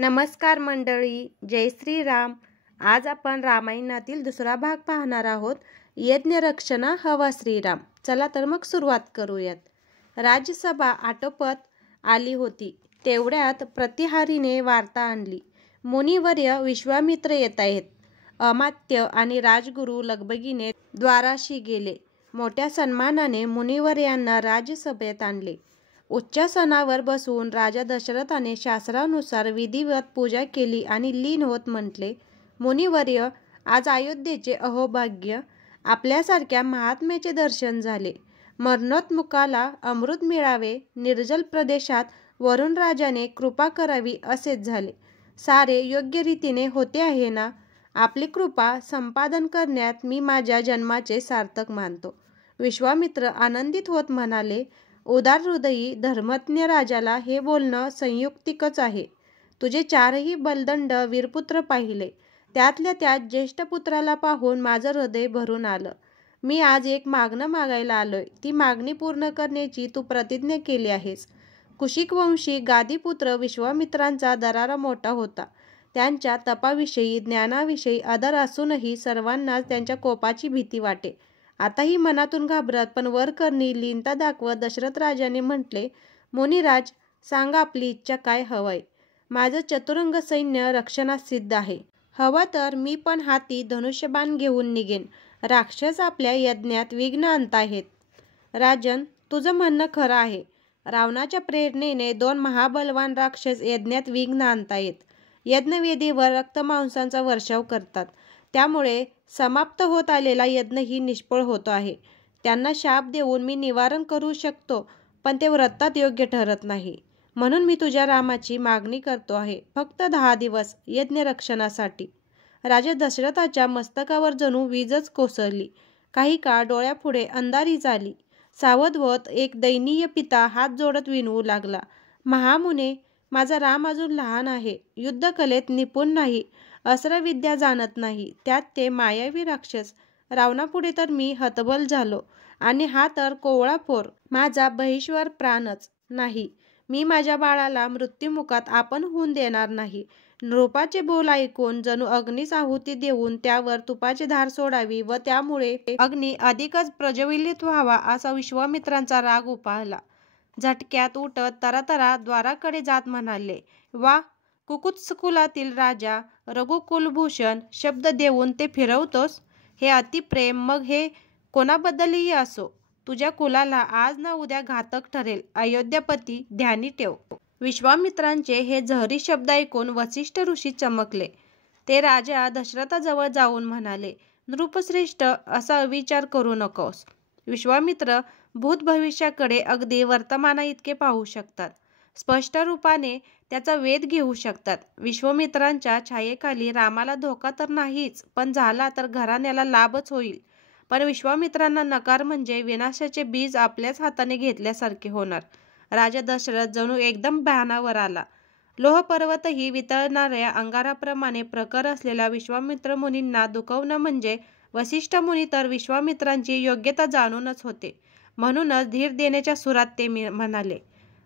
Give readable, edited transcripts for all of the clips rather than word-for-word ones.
नमस्कार मंडळी, जय श्रीराम. आज आपण रामायणातील दुसरा भाग पाहणार आहोत. यज्ञरक्षणा हवा श्रीराम. चला तर मग सुरुवात करूयात. राज्यसभा आटोपत आली होती तेवढ्यात प्रतिहारीने वार्ता आणली. मुनिवर्य विश्वामित्र येत आहेत. अमात्य आणि राजगुरू लगबगीने द्वाराशी गेले. मोठ्या सन्मानाने मुनिवर्यांना राज्यसभेत आणले. उच्चासनावर बसून राजा दशरथाने शास्त्रानुसार विधिवत पूजा केली आणि लीन होत म्हटले, मुनिवर्य, आज अयोध्येचे अहोभाग्य. आपल्यासारख्या महात्म्याचे दर्शन झाले. मरणोन्मुखाला अमृत मिळावे, निर्जल प्रदेशात वरुण राजाने कृपा करावी असेच झाले. सारे योग्य रीतीने होते आहे ना? आपली कृपा संपादन करण्यात मी माझ्या जन्माचे सार्थक मानतो. विश्वामित्र आनंदित होत म्हणाले, उदार हृदयी धर्मज्ञ राजाला हे बोलणं संयुक्तिकच आहे. तुझे चारही बलदंड वीरपुत्र पाहिले. त्यातल्या त्यात ज्येष्ठ पुत्राला पाहून माझं हृदय भरून आलं. मी आज एक मागणं मागायला आलोय. ती मागणी पूर्ण करण्याची तू प्रतिज्ञा केली आहेस. कुशिक वंशी गादीपुत्र विश्वामित्रांचा दरारा मोठा होता. त्यांच्या तपाविषयी, ज्ञानाविषयी आदर असूनही सर्वांनाच त्यांच्या कोपाची भीती वाटे. आताही मनातून घाबरत पण वरकरणी लीनता दाखवत दशरथ राजाने म्हटले, मुनिराज, सांगा आपली इच्छा काय हवंय. माझं चतुरंग सैन्य रक्षणास सिद्ध आहे. हवं तर मी पण हाती धनुष्यबाण घेऊन निघेन. राक्षस आपल्या यज्ञात विघ्न आणताहेत. राजन, तुझं म्हणणं खरं आहे. रावणाच्या प्रेरणेने 2 महाबलवान राक्षस यज्ञात विघ्न आणतायत. यज्ञवेदीवर रक्तमांसांचा वर्षाव करतात. त्यामुळे समाप्त होत आलेला यज्ञही निष्फळ होतो आहे. त्यांना शाप देऊन मी निवारण करू शकतो, पण ते व्रतात योग्य ठरत नाही. म्हणून मी तुझ्या रामाची मागणी करतो आहे. फक्त 10 दिवस यज्ञरक्षणासाठी. राजा दशरथाच्या मस्तकावर जणू वीजच कोसळली. काही काळ डोळ्यापुढे अंधारी झाली. सावध होत एक दयनीय पिता हात जोडत विनवू लागला, महामुने, माझा राम अजून लहान आहे. युद्धकलेत निपुण नाही. अस्त्रविद्या जाणत नाही. त्यात ते मायावी राक्षस. रावणापुढे तर मी हतबल झालो आणि हा तर कोवळा पोर. माझा बहिश्वर प्राणच नाही. मी माझ्या बाळाला मृत्युमुखात आपण होऊन देणार नाही. नृपाचे बोल ऐकून जणू अग्नीस आहुती देऊन त्यावर तुपाची धार सोडावी व त्यामुळे अग्नी अधिकच प्रज्वलित व्हावा असा विश्वामित्रांचा राग उफाळला. झटक्यात उठत तरातरा द्वाराकडे जात म्हणाले, वा, कुकुत्सकुलातील राजा, रघुकुलभूषण शब्द देऊन ते फिरवतोस. हे अतिप्रेम मग हे कोणाबद्दलही असो. तुझ्या कुलाला आज ना उद्या घातक ठरेल. अयोध्यापती ध्यानी ठेव. विश्वामित्रांचे हे जहरी शब्द ऐकून वसिष्ठ ऋषी चमकले. ते राजा दशरथाजवळ जाऊन म्हणाले, नृपश्रेष्ठ, असा विचार करू नकोस. विश्वामित्र भूत भविष्याकडे अगदी वर्तमाना इतके पाहू शकतात. स्पष्ट रूपाने त्याचा वेध घेऊ शकतात. विश्वामित्रांच्या छायेखाली रामाला धोका तर नाहीच, पण झाला तर घराण्याला लाभच होईल. पण विश्वामित्रांना नकार म्हणजे विनाशाचे बीज आपल्याच हाताने घेतल्यासारखे होणार. राजा दशरथ जणू एकदम भानावर आला. लोहपर्वतही वितळणाऱ्या अंगाराप्रमाणे प्रखर असलेल्या विश्वामित्र मुनींना दुखवणं म्हणजे वसिष्ठ मुनी तर विश्वामित्रांची योग्यता जाणूनच होते. म्हणूनच धीर देण्याच्या सुरात ते म्हणाले,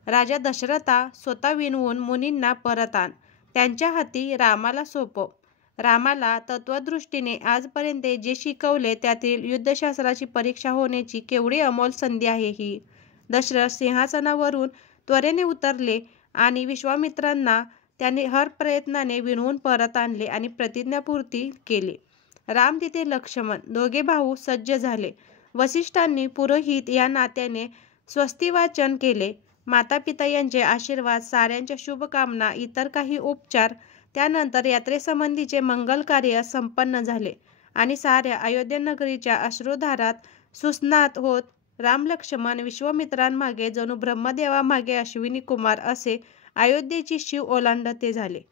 राजा दशरथा, स्वतः विनवून मुनींना परत आण. त्यांच्या हाती रामाला सोपव. रामाला तत्वदृष्टीने आजपर्यंत जे शिकवले त्यातील युद्धशास्त्राची परीक्षा होण्याची केवढी अमोल संधी आहे ही. दशरथ सिंहासनावरून त्वरेने उतरले आणि विश्वामित्रांना त्यांनी हर प्रयत्नाने विनवून परत आणले आणि प्रतिज्ञापूर्ती केली. राम तिथे लक्ष्मण दोघे भाऊ सज्ज झाले. वसिष्ठांनी पुरोहित या नात्याने स्वस्तिवाचन केले. मातापिता यांचे आशीर्वाद, साऱ्यांच्या शुभकामना, इतर काही उपचार. त्यानंतर यात्रेसंबंधीचे मंगल कार्य संपन्न झाले आणि साऱ्या अयोध्येनगरीच्या अश्रुधारात सुस्नात होत राम लक्ष्मण विश्वामित्रांमागे जणू ब्रह्मदेवामागे अश्विनी कुमार असे अयोध्येची शिव ओलांडते झाले.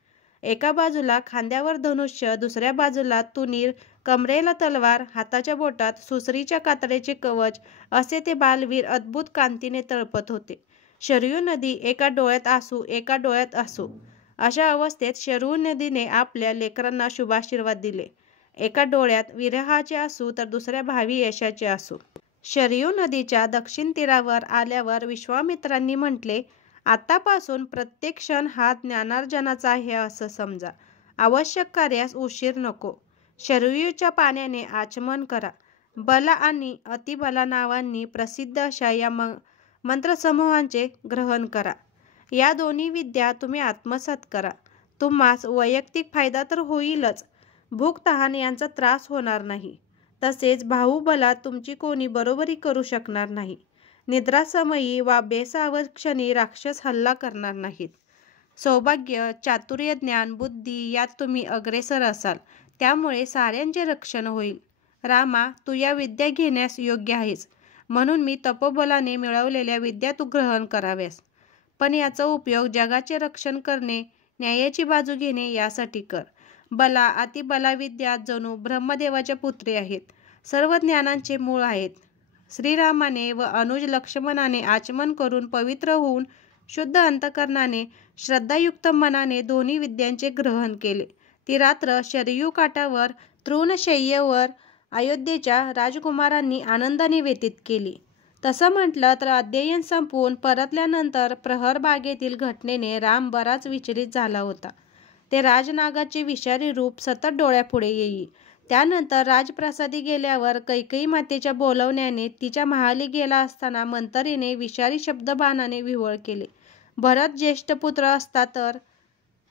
एका बाजूला खांद्यावर धनुष्य, दुसऱ्या बाजूला तुनीर, कमरेला तलवार, हाताच्या बोटात सुसरीच्या कातड्याचे कवच असे ते बालवीर अद्भुत कांतीने तळपत होते. शरयू नदी एका डोळ्यात आसू, एका डोळ्यात आसू. अशा अवस्थेत शरयू नदीने आपल्या लेकरांना शुभाशीर्वाद दिले. एका डोळ्यात विरहाचे आसू तर दुसऱ्या भावी यशाचे आसू. शरयू नदीच्या दक्षिण तीरावर आल्यावर विश्वामित्रांनी म्हटले, आतापासून प्रत्येक क्षण हा ज्ञानार्जनाचा आहे असं समजा. आवश्यक कार्यास उशीर नको. शरयूच्या पाण्याने आचमन करा. बला आणि अतिबला नावांनी प्रसिद्ध अशा या मंत्रसमूहांचे ग्रहण करा. या दोन्ही विद्या तुम्ही आत्मसात करा. तुम्हास वैयक्तिक फायदा तर होईलच, भूक तहान यांचा त्रास होणार नाही. तसेच बाहुबलात तुमची कोणी बरोबरी करू शकणार नाही. निद्रासमयी वा बेसावध क्षणी राक्षस हल्ला करणार नाहीत. सौभाग्य, चातुर्य, ज्ञान, बुद्धी यात तुम्ही अग्रेसर असाल, त्यामुळे साऱ्यांचे रक्षण होईल. रामा, तू या विद्या घेण्यास योग्य आहेस, म्हणून मी तपोबलाने मिळवलेल्या विद्या तू ग्रहण कराव्यास. पण याचा उपयोग जगाचे रक्षण करणे, न्यायाची बाजू घेणे यासाठी कर. बला, अतिबला विद्या जणू ब्रह्मदेवाच्या पुत्री आहेत, सर्व ज्ञानांचे मूळ आहेत. श्रीरामाने व अनुज लक्ष्मणाने आचमन करून पवित्र होऊन शुद्ध अंतकरणाने श्रद्धायुक्त मनाने दोन्ही विद्यांचे ग्रहण केले. ती रात्र शरयू काठावर तृणशय्येवर अयोध्येच्या राजकुमारांनी आनंदाने व्यतीत केली. तसं म्हटलं तर अध्ययन संपवून परतल्यानंतर प्रहरबागेतील घटनेने राम बराच विचलित झाला होता. ते राजनागाचे विषारी रूप सतत डोळ्यापुढे येई. त्यानंतर राजप्रासादी गेल्यावर कैकेयी मातेच्या बोलवण्याने तिच्या महाली गेला असताना मंतरीने विषारी शब्दबाणाने विव्हळ केले. भरत ज्येष्ठ पुत्र असता तर,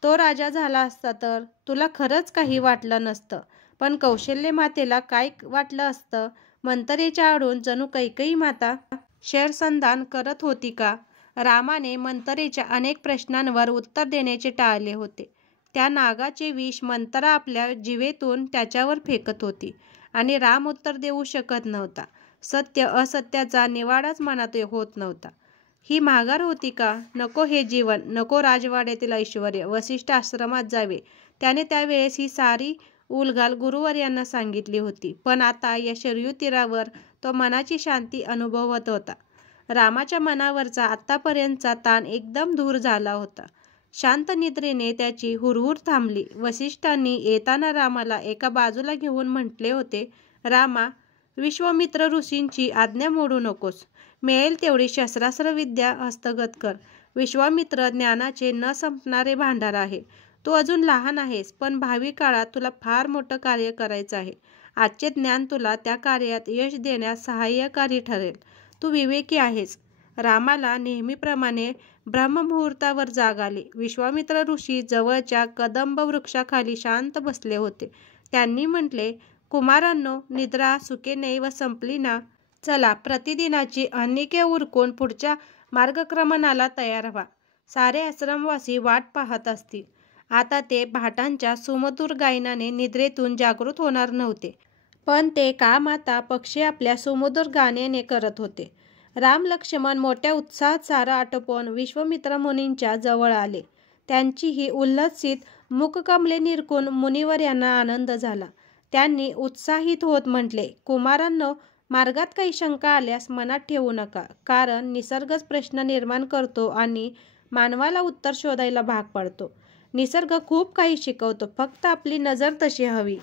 तो राजा झाला असता तर तुला खरंच काही वाटलं नसतं, पण कौशल्य मातेला काय वाटलं असतं? मंतरीच्या आडून जणू कैकेयी माता शरसंधान करत होती का? रामाने मंतरीच्या अनेक प्रश्नांवर उत्तर देण्याचे टाळले होते. त्या नागाचे विष मंतरा आपल्या जिवेतून त्याच्यावर फेकत होती आणि राम उत्तर देऊ शकत नव्हता. सत्य असत्याचा निवाडाच मनात होत नव्हता. ही माघार होती का? नको हे जीवन, नको राजवाड्यातील ऐश्वर्य. वसिष्ठ आश्रमात जावे, त्याने त्यावेळेस ही सारी उलघाल गुरुवर्यांना सांगितली होती. पण आता या शरयू तीरावर तो मनाची शांती अनुभवत होता. रामाच्या मनावरचा आतापर्यंतचा ताण एकदम दूर झाला होता. शांत निद्रेने त्याची हुरहुर थांबली. वसिष्ठांनी येताना रामाला एका बाजूला घेऊन म्हटले होते, रामा, विश्वामित्र ऋषींची आज्ञा मोडू नकोस. मिळेल तेवढी शस्त्रास्त्र विद्या हस्तगत कर. विश्वामित्र ज्ञानाचे न संपणारे भांडार आहे. तू अजून लहान आहेस, पण भावी काळात तुला फार मोठं कार्य करायचं आहे. आजचे ज्ञान तुला त्या कार्यात यश देण्यास सहाय्यकारी ठरेल. तू विवेकी आहेस. रामाला नेहमीप्रमाणे ब्रह्ममुहूर्तावर जाग आली. विश्वामित्र ऋषी जवळच्या कदंब वृक्षाखाली शांत बसले होते. त्यांनी म्हटले, कुमारांनो, निद्रा सुखे नैव संपली ना? चला, प्रतिदिनाची अन्निके उरकून पुढच्या मार्गक्रमणाला तयार व्हा. सारे आश्रमवासी वाट पाहत असतील. आता ते भाटांच्या सुमधुर गायनाने निद्रेतून जागृत होणार नव्हते, पण ते काम आता पक्षी आपल्या सुमधुर गाण्याने करत होते. राम लक्ष्मण मोठ्या उत्साहात सारा आटोपून विश्वामित्र मुनींच्या जवळ आले. त्यांची ही उल्हसित मुखकमले निरखून मुनिवर्यांना आनंद झाला. त्यांनी उत्साहित होत म्हटले, कुमारांनो, मार्गात काही शंका आल्यास मनात ठेवू नका, कारण निसर्गच प्रश्न निर्माण करतो आणि मानवाला उत्तर शोधायला भाग पाडतो. निसर्ग खूप काही शिकवतो, फक्त आपली नजर तशी हवी.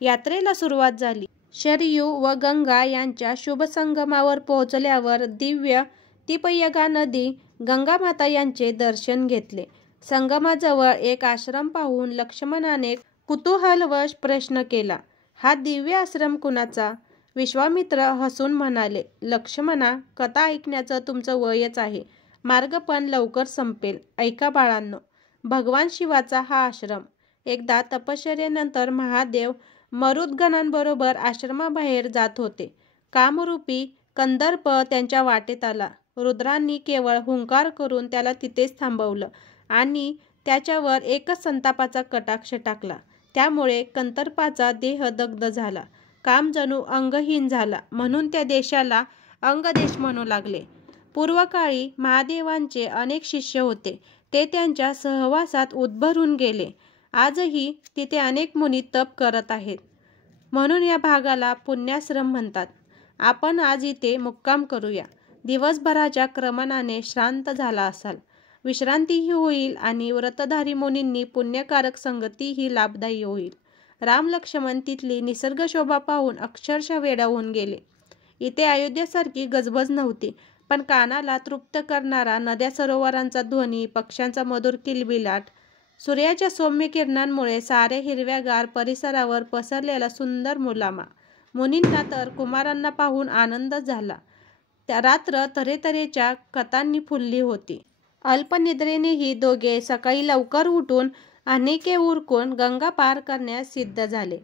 यात्रेला सुरुवात झाली. शरयू व गंगा यांच्या शुभ संगमावर पोहोचल्यावर दिव्य तिपयगा नदी गंगामाता यांचे दर्शन घेतले. संगमाजवळ एक आश्रम पाहून लक्ष्मणाने कुतूहलवश प्रश्न केला, हा दिव्य आश्रम कुणाचा? विश्वामित्र हसून म्हणाले, लक्ष्मणा, कथा ऐकण्याचं तुमचं वयच आहे. मार्ग पण लवकर संपेल. ऐका बाळांनो, भगवान शिवाचा हा आश्रम. एकदा तपश्चर्येनंतर महादेव मरुद्गणांबरोबर आश्रमाबाहेर जात होते. कामरूपी कंदर्प त्यांच्या वाटेत आला. रुद्रांनी केवळ हुंकार करून त्याला तिथेच थांबवलं आणि त्याच्यावर एकच संतापाचा कटाक्ष टाकला. त्यामुळे कंदर्पाचा देह दग्ध झाला. काम जणू अंगहीन झाला, म्हणून त्या देशाला अंगदेश म्हणू लागले. पूर्वकाळी महादेवांचे अनेक शिष्य होते. ते त्यांच्या सहवासात उद्भरून गेले. आजही तिथे अनेक मुनी तप करत आहेत, म्हणून या भागाला पुण्याश्रम म्हणतात. आपण आज इथे मुक्काम करूया. दिवसभराच्या क्रमणाने श्रांत झाला असाल, विश्रांतीही होईल आणि व्रतधारी मुनींनी पुण्यकारक संगतीही लाभदायी होईल. राम लक्ष्मण तिथली निसर्ग शोभा पाहून अक्षरशः वेडावून गेले. इथे अयोध्येसारखी गजबज नव्हती. पण कानाला तृप्त करणारा नद्या सरोवरांचा ध्वनी, पक्ष्यांचा मधुर किलबिलाट, सूर्याच्या सौम्य किरणांमुळे सारे हिरव्यागार परिसरावर पसरलेला सुंदर मुलामा. मुनींना तर कुमारांना पाहून आनंद झाला. त्या रात्र तऱ्हेतऱ्हेच्या कथांनी फुलली होती. अल्पनिद्रेनेही दोघे सकाळी लवकर उठून अनेके उरकून गंगा पार करण्यास सिद्ध झाले.